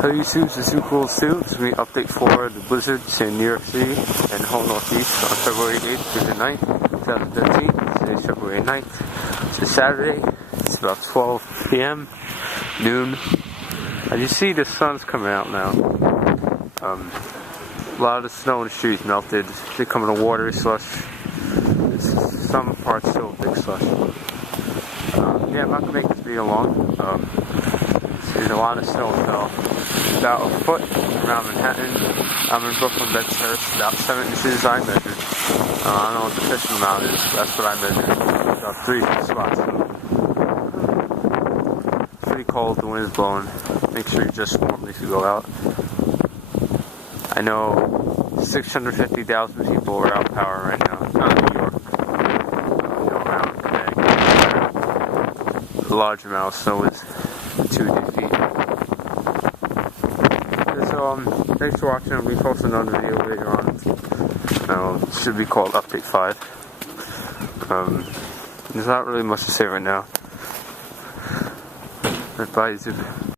Hello YouTube, this is Cool Stu. This is me update for the blizzards in New York City and the whole Northeast on February 8th through the 9th, 2013. Today's February 9th. It's Saturday. It's about 12 p.m. noon. As you see, the sun's coming out now. A lot of the snow in the streets melted. It's becoming a watery slush. Some parts still a big slush. Yeah, I'm not gonna make this video long. There's a lot of snow fell. About a foot around Manhattan. I'm in Brooklyn, Bed Terrace. About 7 inches I measured. I don't know what the official amount is. That's what I measured. About 3 spots. It's pretty cold. The wind is blowing. Make sure you dress warmly to go out. I know 650,000 people are out of power right now. Not in New York. Around today. A large amount of snow is 2 feet. So, thanks for watching. I'll be posting another video later on. It should be called Update 5. There's not really much to say right now. Bye, YouTube.